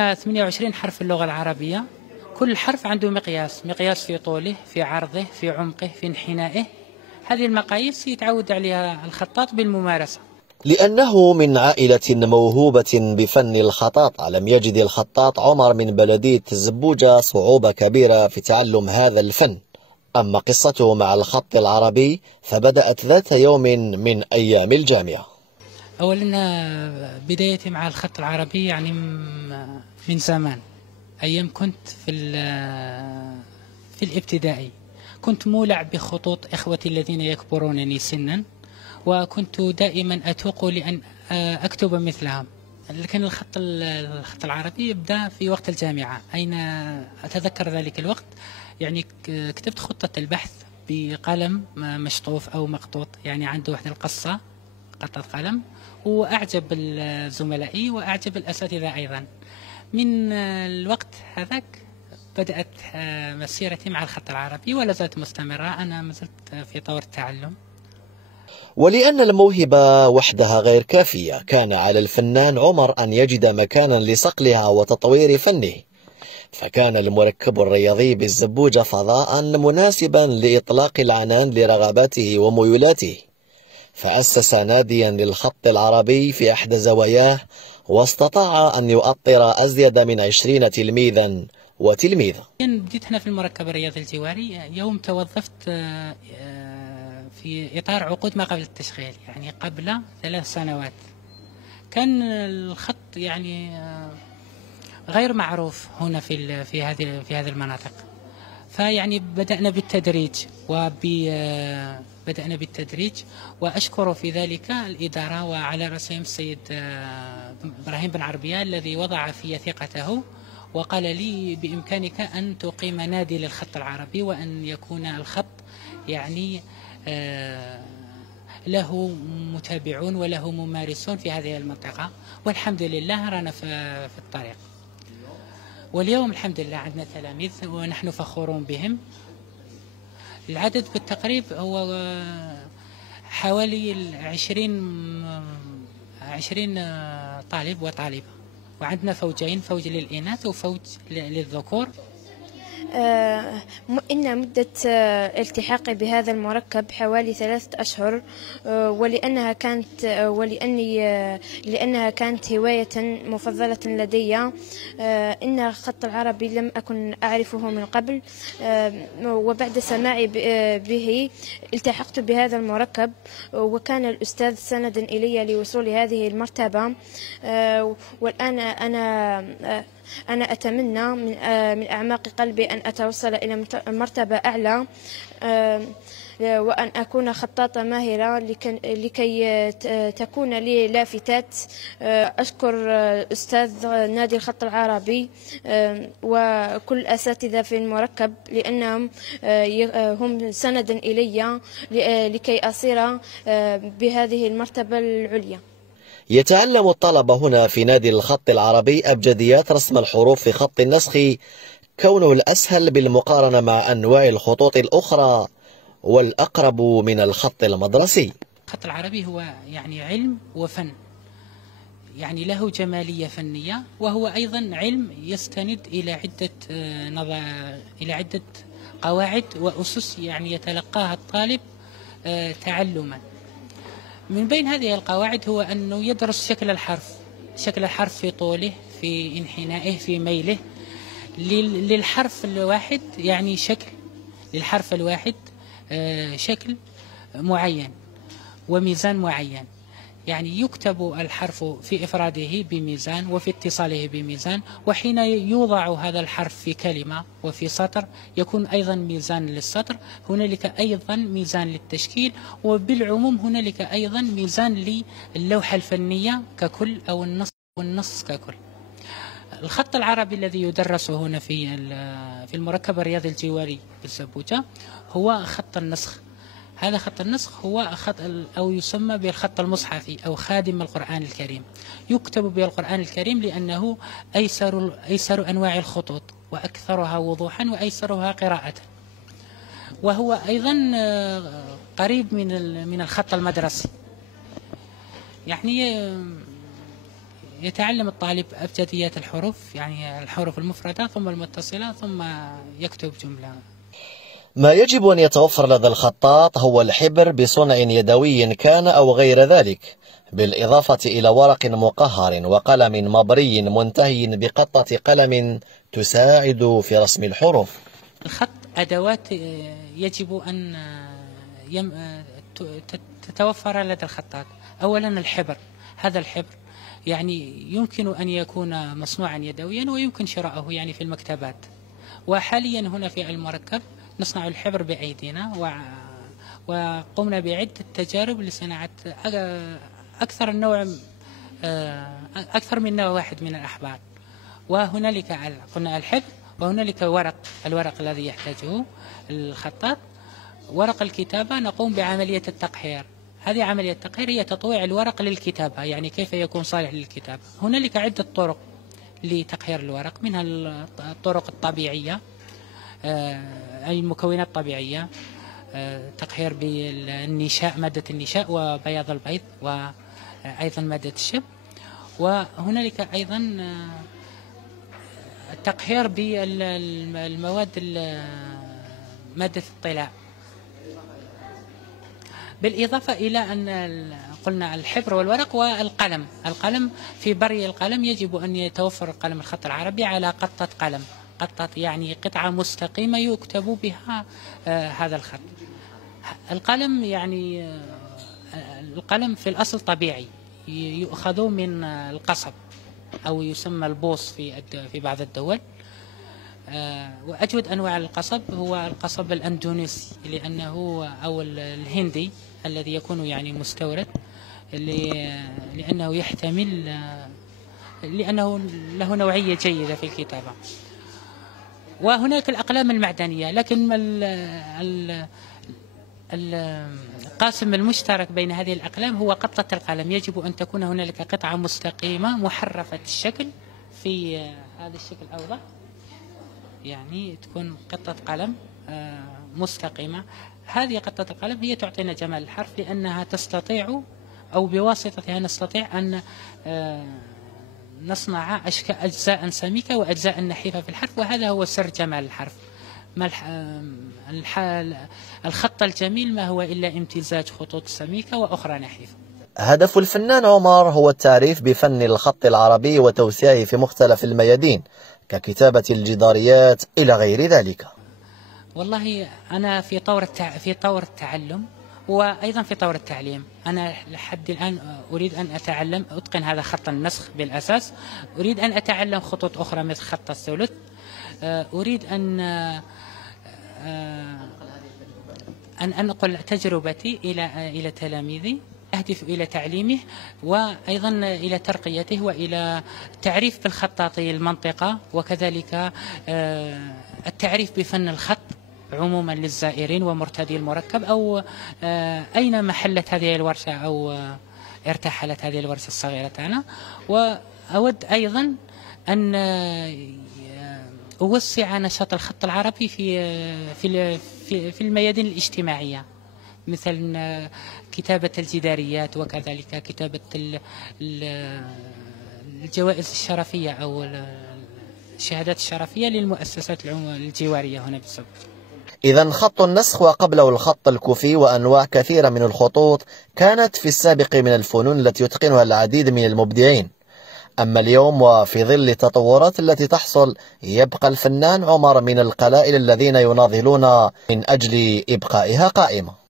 28 حرف في اللغة العربية، كل حرف عنده مقياس في طوله، في عرضه، في عمقه، في انحنائه. هذه المقاييس يتعود عليها الخطاط بالممارسة. لأنه من عائلة موهوبة بفن الخطاطة، لم يجد الخطاط عمر من بلدية الزبوجة صعوبة كبيرة في تعلم هذا الفن. أما قصته مع الخط العربي فبدأت ذات يوم من أيام الجامعة. أولا بدايتي مع الخط العربي يعني من زمان، أيام كنت في الابتدائي، كنت مولع بخطوط إخوتي الذين يكبرونني سنا، وكنت دائما أتوق لأن أكتب مثلهم. لكن الخط العربي يبدأ في وقت الجامعة، أين أتذكر ذلك الوقت يعني كتبت خطة البحث بقلم مشطوف أو مقطوط، يعني عنده واحد القصة قطة قلم، وأعجب زملائي وأعجب الأساتذة أيضا. من الوقت هذاك بدأت مسيرتي مع الخط العربي ولا زالت مستمرة، أنا ما زلت في طور التعلم. ولأن الموهبة وحدها غير كافية، كان على الفنان عمر أن يجد مكانا لصقلها وتطوير فنه، فكان المركب الرياضي بالزبوجة فضاء مناسبا لإطلاق العنان لرغباته وميولاته، فأسس ناديا للخط العربي في أحدى زواياه، واستطاع أن يؤطر أزيد من 20 تلميذا وتلميذة. بديت هنا في المركب الرياضي الجواري يوم توظفت في إطار عقود ما قبل التشغيل، يعني قبل 3 سنوات. كان الخط يعني غير معروف هنا في هذه المناطق، فيعني بدأنا بالتدريج وأشكر في ذلك الإدارة وعلى رأسهم السيد إبراهيم بن عربية الذي وضع في ثقته وقال لي بإمكانك أن تقيم نادي للخط العربي، وأن يكون الخط يعني له متابعون وله ممارسون في هذه المنطقة، والحمد لله رانا في الطريق. واليوم الحمد لله عندنا تلاميذ ونحن فخورون بهم. العدد بالتقريب هو حوالي 20 طالب وطالبة، وعندنا فوجين، فوج للإناث وفوج للذكور. إن مدة التحاقي بهذا المركب حوالي 3 أشهر، لأنها كانت هواية مفضلة لدي. إن الخط العربي لم أكن أعرفه من قبل، وبعد سماعي به التحقت بهذا المركب، وكان الأستاذ سندا إلي لوصول هذه المرتبة. والآن أنا أتمنى من أعماق قلبي أن أتوصل إلى مرتبة أعلى، وأن أكون خطاطة ماهرة لكي تكون لي لافتات. أشكر أستاذ نادي الخط العربي وكل الأساتذة في المركب، لأنهم هم سندا إلي لكي أصير بهذه المرتبة العليا. يتعلم الطلبة هنا في نادي الخط العربي أبجديات رسم الحروف في خط النسخ، كونه الأسهل بالمقارنة مع أنواع الخطوط الأخرى والأقرب من الخط المدرسي. الخط العربي هو يعني علم وفن، يعني له جمالية فنية، وهو أيضا علم يستند إلى عدة قواعد وأسس يعني يتلقاها الطالب تعلما. من بين هذه القواعد هو أنه يدرس شكل الحرف في طوله، في انحنائه، في ميله. للحرف الواحد يعني للحرف الواحد شكل معين وميزان معين، يعني يكتب الحرف في إفراده بميزان وفي اتصاله بميزان، وحين يوضع هذا الحرف في كلمة وفي سطر يكون أيضا ميزان للسطر، هنالك أيضا ميزان للتشكيل، وبالعموم هنالك أيضا ميزان للوحة الفنية ككل أو النص ككل. الخط العربي الذي يدرس هنا في المركب الرياضي الجواري بالزبوجة هو خط النسخ. هذا خط النسخ هو خط أو يسمى بالخط المصحفي أو خادم القرآن الكريم. يكتب بالقرآن الكريم لأنه أيسر أنواع الخطوط وأكثرها وضوحا وأيسرها قراءة، وهو أيضا قريب من الخط المدرسي. يعني يتعلم الطالب أبجديات الحروف، يعني الحروف المفردة ثم المتصلة ثم يكتب جملة. ما يجب أن يتوفر لدى الخطاط هو الحبر بصنع يدوي كان أو غير ذلك، بالإضافة إلى ورق مقهر وقلم مبري منتهي بقطة قلم تساعد في رسم الحروف. الخط أدوات يجب أن تتوفر لدى الخطاط. أولا الحبر، هذا الحبر يعني يمكن أن يكون مصنوعا يدويا ويمكن شراؤه يعني في المكتبات. وحاليا هنا في المركب نصنع الحبر بأيدينا، وقمنا بعدة تجارب لصناعة أكثر من نوع واحد من الأحبار. وهنالك قلنا الحبر، وهنالك الورق الذي يحتاجه الخطاط. ورق الكتابة نقوم بعملية التقحير. هذه عملية التقحير هي تطويع الورق للكتابة، يعني كيف يكون صالح للكتابة. هنالك عدة طرق لتقحير الورق، منها الطرق الطبيعية أي المكونات الطبيعية، تقحير بالنشاء، مادة النشاء وبياض البيض وأيضا مادة الشب. وهنالك أيضا التقحير بالمواد مادة الطلاء، بالإضافة إلى أن قلنا الحبر والورق والقلم. القلم في بري القلم يجب أن يتوفر القلم الخط العربي على قطة قلم، قطة يعني قطعة مستقيمة يكتب بها هذا الخط. القلم يعني القلم في الأصل طبيعي، يؤخذ من القصب أو يسمى البوص في بعض الدول. وأجود أنواع القصب هو القصب الأندونيسي، أو الهندي الذي يكون يعني مستورد، لأنه يحتمل، لأنه له نوعية جيدة في الكتابة. وهناك الأقلام المعدنية، لكن القاسم المشترك بين هذه الأقلام هو قطة القلم. يجب أن تكون هنالك قطعة مستقيمة محرفة الشكل في هذا الشكل أوضح، يعني تكون قطة قلم مستقيمة. هذه قطة القلم هي تعطينا جمال الحرف، لأنها تستطيع أو بواسطتها نستطيع أن نصنع أجزاء سميكة وأجزاء نحيفة في الحرف، وهذا هو سر جمال الحرف. الخط الجميل ما هو إلا امتزاج خطوط سميكة وأخرى نحيفة. هدف الفنان عمر هو التعريف بفن الخط العربي وتوسيعه في مختلف الميادين ككتابة الجداريات إلى غير ذلك. والله أنا في طور التعلم وأيضا في طور التعليم. أنا لحد الآن أريد أن أتقن هذا خط النسخ بالأساس. أريد أن أتعلم خطوط أخرى مثل خط الثلث. أريد أن أنقل تجربتي إلى تلاميذي. أهدف إلى تعليمه وأيضا إلى ترقيته وإلى التعريف بالخطاطي المنطقة، وكذلك التعريف بفن الخط عموما للزائرين ومرتدي المركب، أو أينما حلت هذه الورشة أو ارتحلت هذه الورشة الصغيرة تاعنا. وأود أيضا أن أوسع نشاط الخط العربي في الميادين الاجتماعية، مثل كتابة الجداريات، وكذلك كتابة الجوائز الشرفية أو الشهادات الشرفية للمؤسسات الجوارية هنا بالسبب. إذا خط النسخ وقبله الخط الكوفي وأنواع كثيرة من الخطوط كانت في السابق من الفنون التي يتقنها العديد من المبدعين. أما اليوم وفي ظل التطورات التي تحصل يبقى الفنان عمر من القلائل الذين يناضلون من أجل إبقائها قائمة.